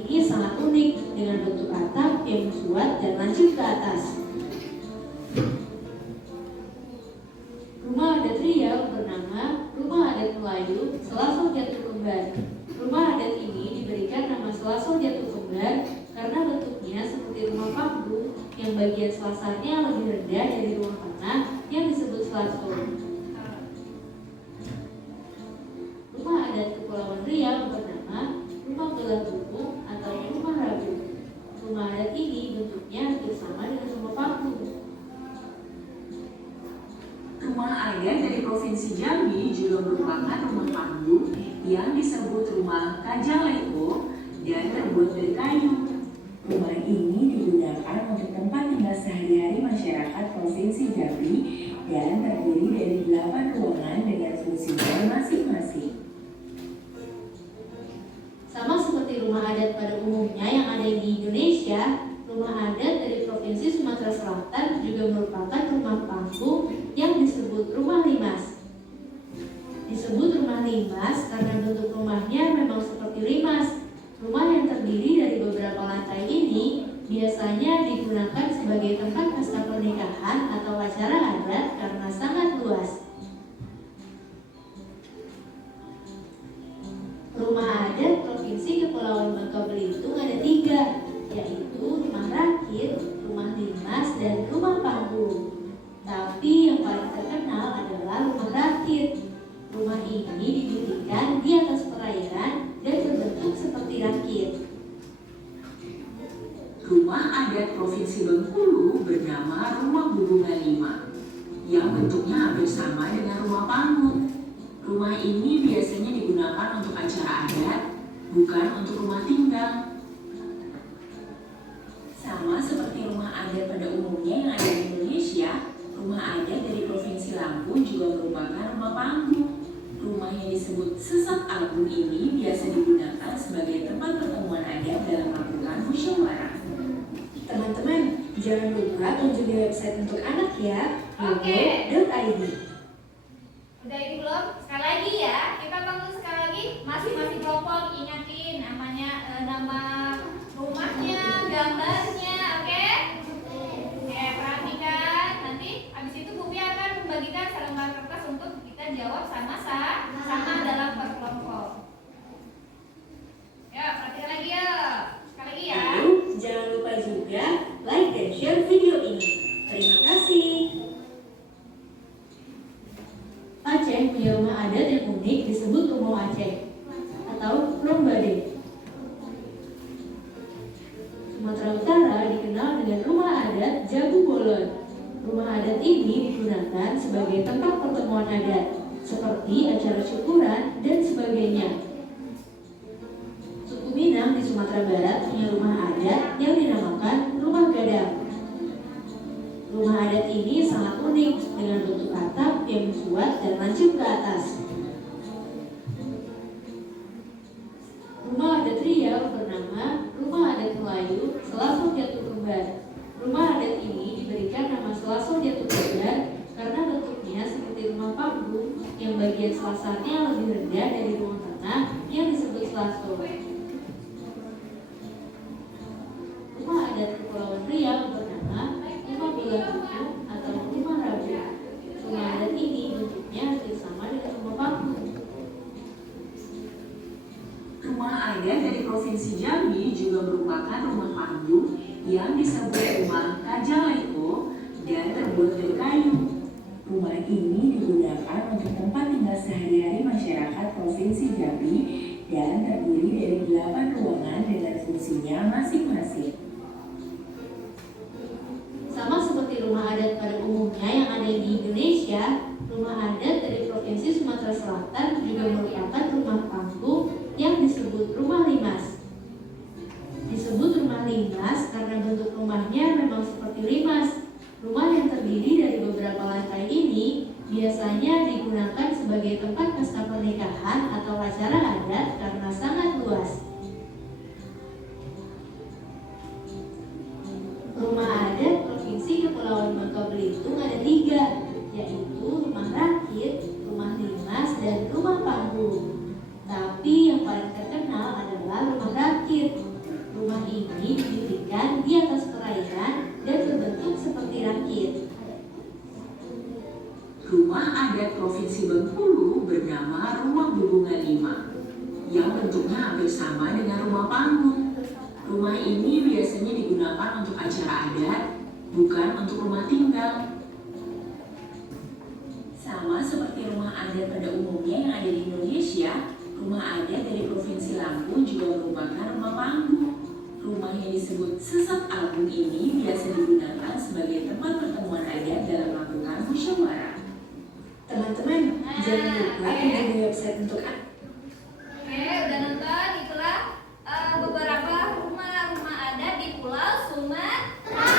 ini sangat unik dengan bentuk atap yang mencuat dan lancip ke atas. Rumah adat Riau bernama Rumah Adat Melayu Selasol Jatuh Kembar. Rumah adat ini diberikan nama Selasol Jatuh Kembar karena bentuknya seperti rumah panggung yang bagian selasarnya lebih rendah dari ruang tengah yang disebut selasol. Rumah adat Kepulauan Riau bernama Rumah Belah Buku atau Rumah Rabu. Rumah adat ini bentuknya hampir sama dengan rumah panggung. Rumah adat dari Provinsi Jambi juga merupakan rumah panggung yang disebut rumah Kajaleko dan terbuat dari kayu. Rumah ini digunakan untuk tempat tinggal sehari-hari masyarakat Provinsi Jambi dan terdiri dari 8 ruangan dengan fungsinya masing-masing. Sama seperti rumah adat pada umumnya yang ada di Indonesia, rumah adat dari Provinsi Sumatera Selatan juga merupakan rumah panggung yang disebut rumah limas. Disebut rumah limas karena bentuk rumahnya memang seperti limas. Rumah yang terdiri dari beberapa lantai ini biasanya digunakan sebagai tempat pesta pernikahan atau acara adat karena sangat luas. Rumah adat Provinsi Kepulauan Bangka Belitung ada 3, yaitu rumah rakit, rumah limas, dan rumah panggung. Tapi yang paling terkenal adalah rumah rakit. Rumah ini didirikan di atas perairan dan berbentuk seperti rakit. Rumah adat Provinsi Bengkulu bernama Rumah Bubungan 5 yang bentuknya hampir sama dengan rumah panggung. Rumah ini biasanya digunakan untuk acara adat, bukan untuk rumah tinggal. Sama seperti rumah adat pada umumnya yang ada di Indonesia, rumah adat dari Provinsi Lampung juga merupakan rumah panggung. Rumah yang disebut Sesat Agung ini biasa digunakan sebagai tempat pertemuan adat dalam melakukan musyawarah. Teman-teman, jangan lupa kunjungi website untuk anak ya, yogo.id. Udah ini belum? Sekali lagi ya, kita tunggu sekali lagi. Masing-masing kelompok ingatin namanya, nama rumahnya, gambarnya, oke? Oke, perhatikan. Nanti habis itu Bu Pia akan membagikan selembar kertas untuk kita jawab sama dalam per kelompok. Ya, perhatikan lagi ya. Sekali lagi ya. Lalu, jangan lupa juga like dan share video ini. Terima kasih. Aceh punya rumah adat yang unik disebut Rumah Aceh atau Rombade. Sumatera Utara dikenal dengan rumah adat Jabu Bolon. Rumah adat ini digunakan sebagai tempat pertemuan adat, seperti acara syukuran dan sebagainya. Suku Minang di Sumatera Barat punya rumah adat yang dinamakan Rumah Gadang. Rumah adat ini sangat unik dengan bentuk atap yang mencuat dan lancip ke atas. Rumah adat Riau bernama Rumah Adat Melayu Selasol Jatuh Kembar. Rumah adat ini diberikan nama Selasol Jatuh Kembar karena bentuknya seperti rumah panggung yang bagian selasarnya lebih rendah dari ruang tengah yang disebut selasol. Rumah adat Kepulauan Riau bernama Rumah Belah Buku atau Rumah Rabu. Rumah adat ini bentuknya hampir sama dengan rumah panggung. Rumah adat dari Provinsi Jambi juga merupakan rumah panggung yang disebut rumah Kajaleko dan terbuat dari kayu. Rumah ini digunakan untuk tempat tinggal sehari-hari masyarakat Provinsi Jambi dan terdiri dari 8 ruangan dengan fungsinya masing-masing. Sama seperti rumah adat pada umumnya yang ada di Indonesia, rumah adat dari Provinsi Sumatera Selatan juga merupakan rumah panggung yang disebut rumah limas. Disebut rumah limas karena bentuk rumahnya memang seperti limas. Rumah yang terdiri dari beberapa lantai ini biasanya digunakan sebagai tempat pesta pernikahan atau acara adat karena sangat luas. Rumah adat Provinsi Kepulauan Bangka Belitung ada 3, yaitu rumah rakit, rumah limas, dan rumah panggung. Tapi yang paling terkenal adalah rumah rakit. adat Provinsi Bengkulu bernama Rumah Bubungan 5, yang bentuknya hampir sama dengan rumah panggung. Rumah ini biasanya digunakan untuk acara adat, bukan untuk rumah tinggal. Sama seperti rumah adat pada umumnya yang ada di Indonesia, rumah adat dari Provinsi Lampung juga merupakan rumah panggung. Rumah yang disebut Sesat Agung ini biasa digunakan sebagai tempat pertemuan adat dalam melakukan musyawarah. Teman-teman, jangan lupa kunjungi website untuk Oke, udah nonton, itulah beberapa rumah adat di Pulau Sumatera.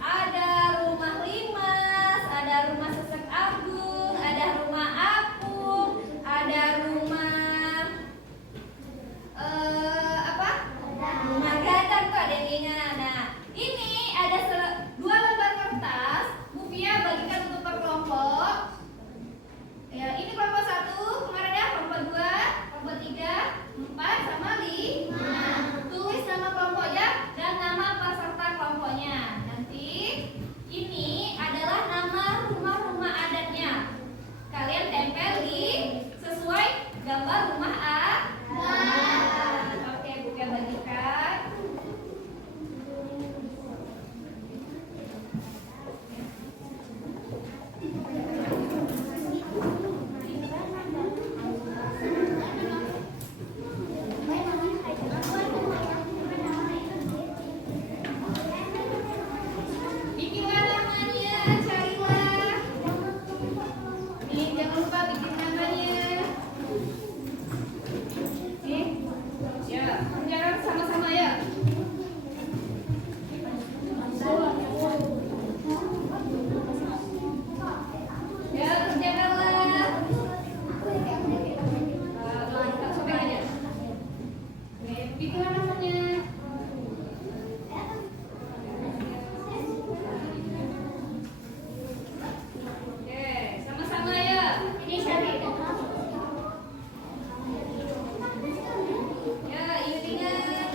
Ada rumah Limas, ada rumah Sesek Agung, ada rumah Apung, ada rumah rumah Gadang tuh ada yang ingat. Nah, ini ada dua lembar kertas. Bu Pia bagikan untuk per kelompok. Ya, ini kelompok 1, kemarin ya, kelompok 2, kelompok 3, 4, sama 5. Tulis nama kelompoknya dan nama peserta kelompoknya. Nanti ini adalah nama rumah-rumah adatnya. Kalian tempel di sesuai gambar rumah adat. Oke, Bu Pia bagikan. Bikinlah namanya, carilah. Nih, jangan lupa bikin namanya. Nih, ya, kerjakan sama-sama ya. Ya, kerjakanlah. Kita sobek aja. Oke, bikinlah namanya. Oke, sama-sama ya. Ini Syari. Ya, ingat-ingat.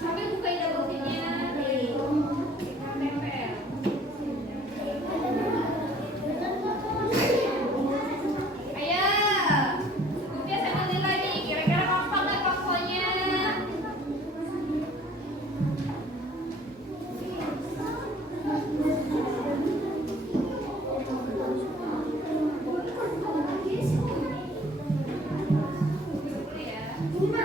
Sampai buka double-nya. Kita tempel. Ayo, Bukti sama Lila nih, kira-kira kompak nggak kelompoknya? Dulu ya.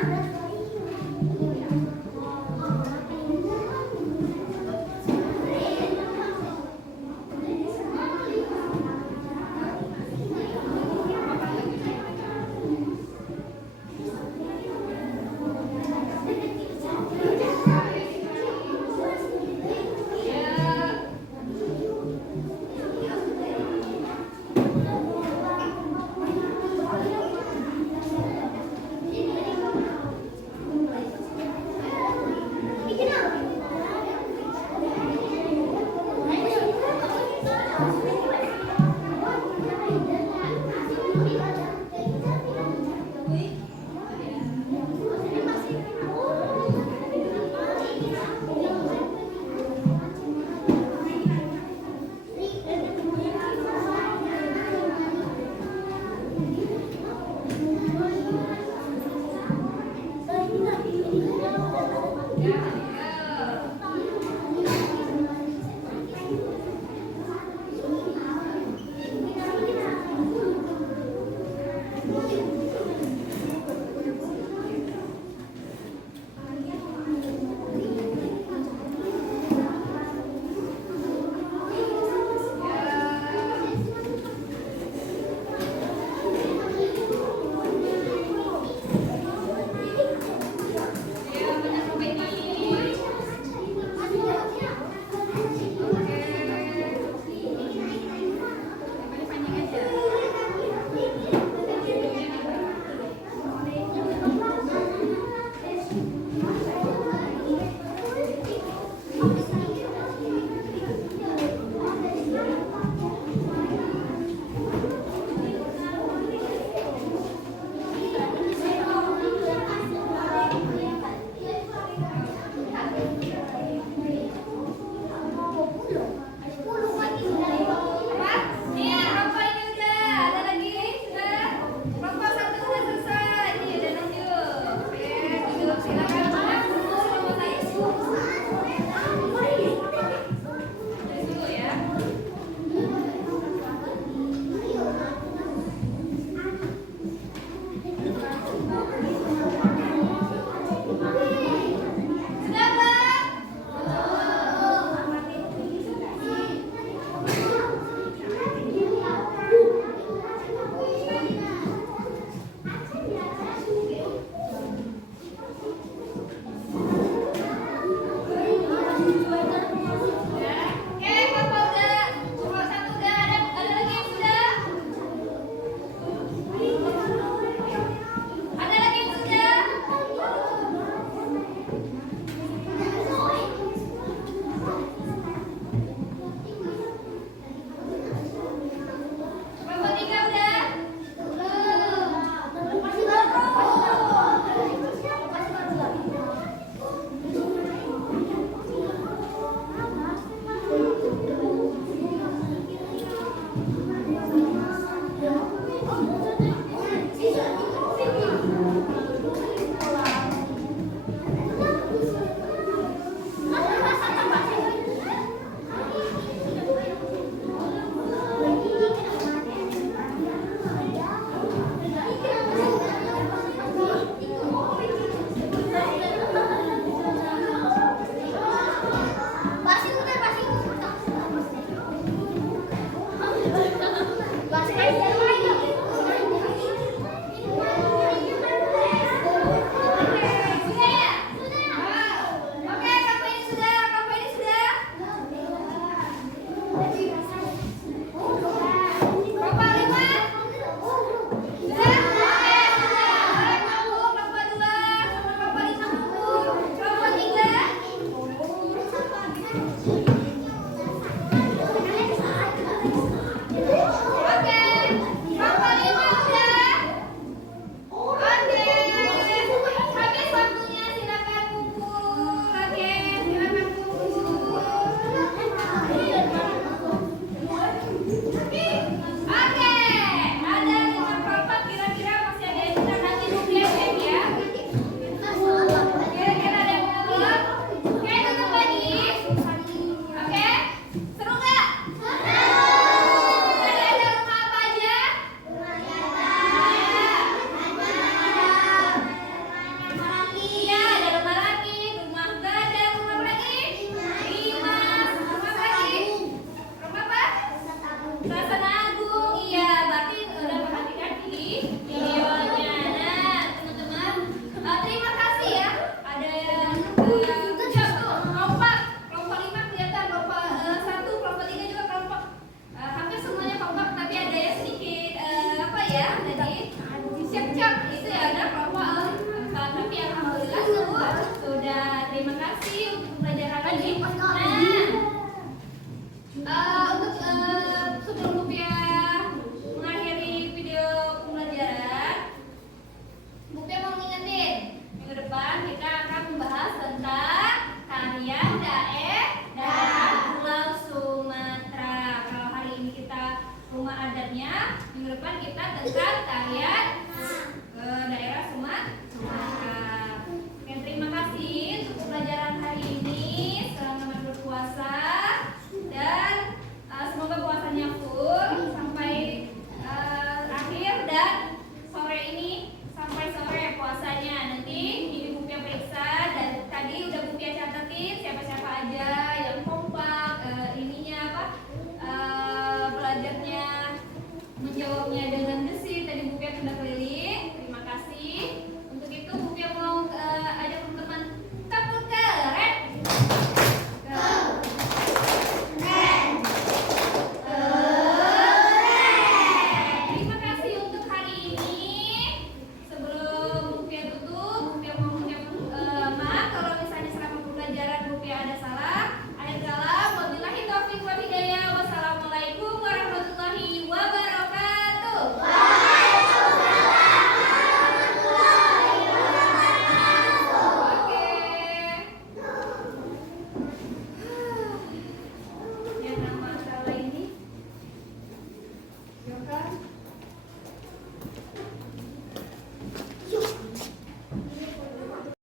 sih untuk pembelajaran ini? Nah,